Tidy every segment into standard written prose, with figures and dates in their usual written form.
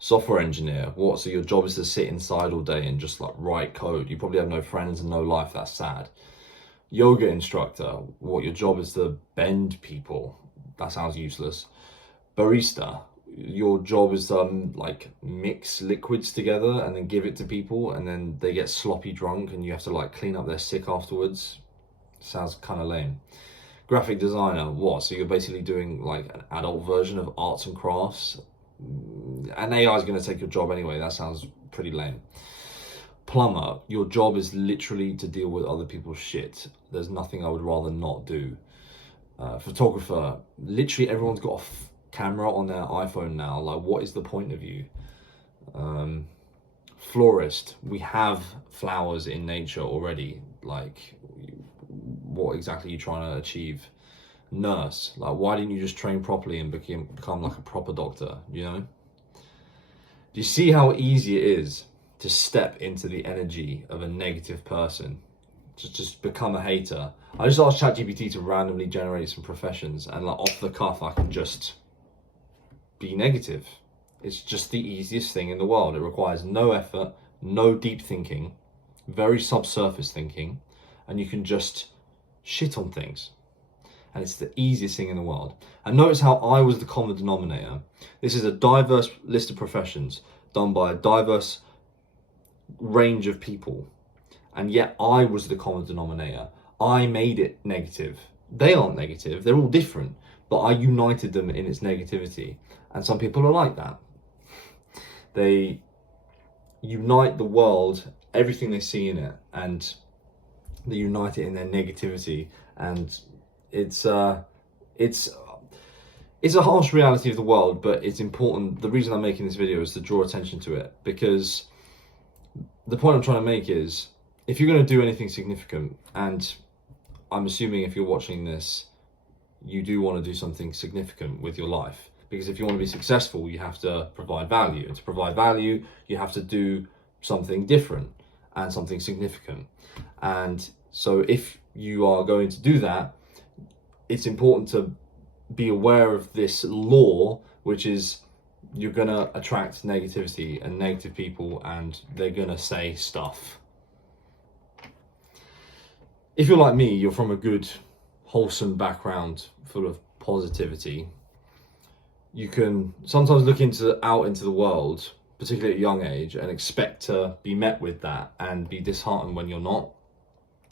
Software engineer, what? So your job is to sit inside all day and just like write code. You probably have no friends and no life. That's sad. Yoga instructor, what? Your job is to bend people. That sounds useless. Barista, your job is to like mix liquids together and then give it to people, and then they get sloppy drunk and you have to like clean up their sick afterwards. Sounds kind of lame. Graphic designer, what? So you're basically doing like an adult version of arts and crafts, and AI is going to take your job anyway. That sounds pretty lame. Plumber, your job is literally to deal with other people's shit. There's nothing I would rather not do. Photographer, literally everyone's got a camera on their iPhone now. Like, what is the point of you? Florist, we have flowers in nature already. Like, what exactly are you trying to achieve? Nurse, like, why didn't you just train properly and become like a proper doctor, you know? Do you see how easy it is to step into the energy of a negative person? Just become a hater. I just asked ChatGPT to randomly generate some professions, and like off the cuff I can just be negative. It's just the easiest thing in the world. It requires no effort, no deep thinking, very subsurface thinking, and you can just shit on things. And it's the easiest thing in the world. And notice how I was the common denominator. This is a diverse list of professions done by a diverse range of people. And yet I was the common denominator. I made it negative. They aren't negative, they're all different, but I united them in its negativity. And some people are like that. They unite the world, everything they see in it, and they unite it in their negativity. And it's a harsh reality of the world, but it's important. The reason I'm making this video is to draw attention to it, because the point I'm trying to make is, if you're going to do anything significant, and I'm assuming if you're watching this, you do want to do something significant with your life, because if you want to be successful, you have to provide value, and to provide value, you have to do something different and something significant. And so if you are going to do that, it's important to be aware of this law, which is you're going to attract negativity and negative people, and they're going to say stuff. If you're like me, you're from a good, wholesome background full of positivity, you can sometimes look out into the world, particularly at a young age, and expect to be met with that and be disheartened when you're not.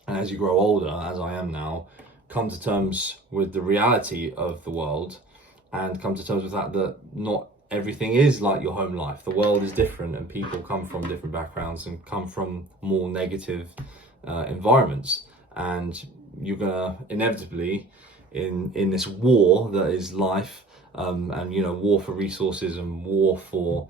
And as you grow older, as I am now, come to terms with the reality of the world, and come to terms with that not everything is like your home life. The world is different, and people come from different backgrounds and come from more negative environments. And you're gonna inevitably, in this war that is life, and you know, war for resources and war for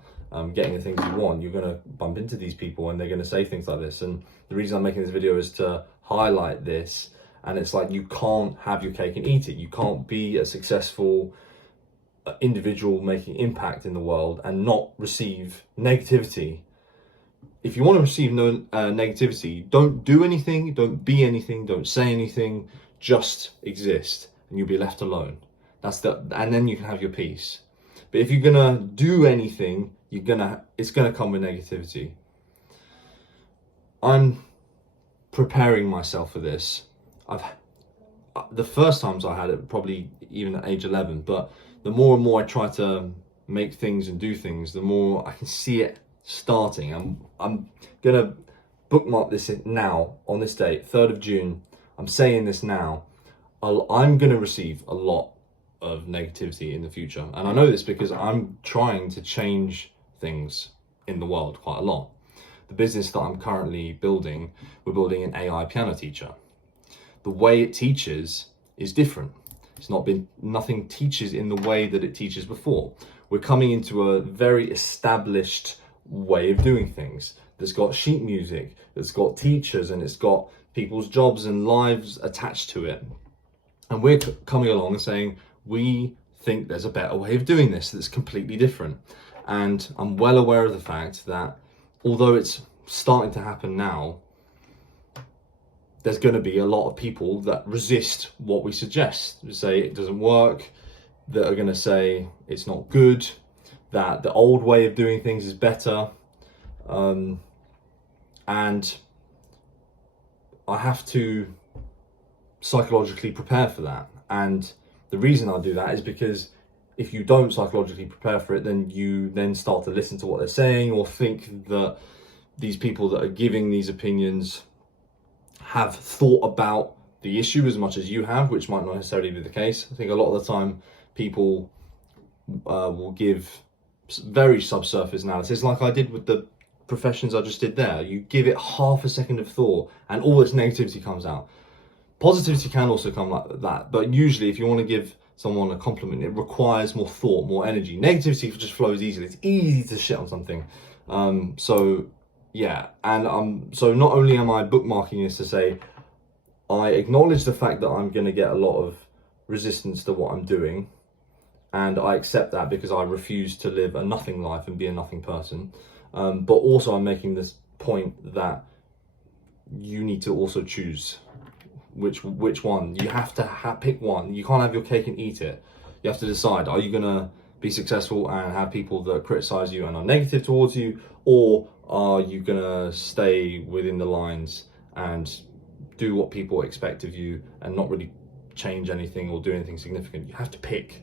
getting the things you want, you're gonna bump into these people, and they're gonna say things like this. And the reason I'm making this video is to highlight this. And it's like, you can't have your cake and eat it. You can't be a successful individual making impact in the world and not receive negativity. If you want to receive negativity, don't do anything, don't be anything, don't say anything, just exist, and you'll be left alone. And then you can have your peace. But if you're gonna do anything, it's gonna come with negativity. I'm preparing myself for this. The first times I had it, probably even at age 11, but the more and more I try to make things and do things, the more I can see it starting. I'm gonna bookmark this now on this date, 3rd of June. I'm saying this now. I'm gonna receive a lot of negativity in the future, and I know this because I'm trying to change things in the world quite a lot. The business that I'm currently building, we're building an AI piano teacher. The way it teaches is different. Nothing teaches in the way that it teaches before. We're coming into a very established way of doing things that's got sheet music, that's got teachers, and it's got people's jobs and lives attached to it. And we're coming along and saying, we think there's a better way of doing this that's completely different. And I'm well aware of the fact that although it's starting to happen now, there's going to be a lot of people that resist what we suggest, say it doesn't work, that are going to say it's not good, that the old way of doing things is better, and I have to psychologically prepare for that. And the reason I do that is because if you don't psychologically prepare for it, then you then start to listen to what they're saying, or think that these people that are giving these opinions have thought about the issue as much as you have, which might not necessarily be the case. I think a lot of the time people will give very subsurface analysis, like I did with the professions I just did there. You give it half a second of thought and all this negativity comes out. Positivity can also come like that, but usually if you want to give someone a compliment, it requires more thought, more energy. Negativity just flows easily. It's easy to shit on something. So yeah, and so not only am I bookmarking this to say, I acknowledge the fact that I'm going to get a lot of resistance to what I'm doing, and I accept that because I refuse to live a nothing life and be a nothing person. But also I'm making this point that you need to also choose which one. You have to pick one. You can't have your cake and eat it. You have to decide, are you going to be successful and have people that criticize you and are negative towards you, or are you going to stay within the lines and do what people expect of you and not really change anything or do anything significant? You have to pick.